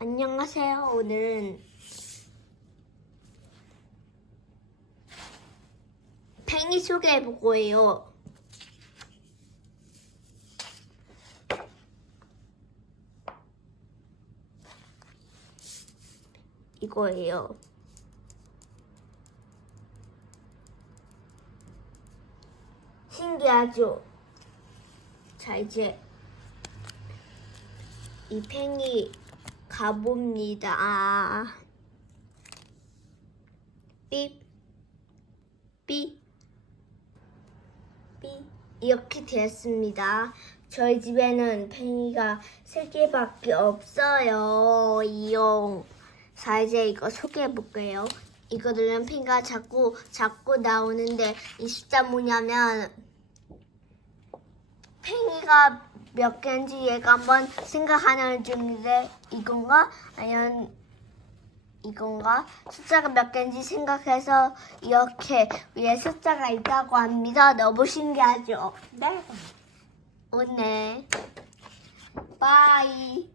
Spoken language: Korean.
안녕하세요. 오늘은 팽이 소개해볼 거예요. 이거예요. 신기하죠? 자, 이제 이 팽이 가봅니다. 삐, 삐, 삐. 이렇게 되었습니다. 저희 집에는 팽이가 세 개밖에 없어요. 이용. 자, 이제 이거 소개해 볼게요. 이거 누르면 팽이가 자꾸, 자꾸 나오는데 이 숫자 뭐냐면 팽이가 몇 개인지 얘가 한번 생각하는 중인데 이건가? 아니면 이건가? 숫자가 몇 개인지 생각해서 이렇게 위에 숫자가 있다고 합니다. 너무 신기하죠? 네. 오늘 바이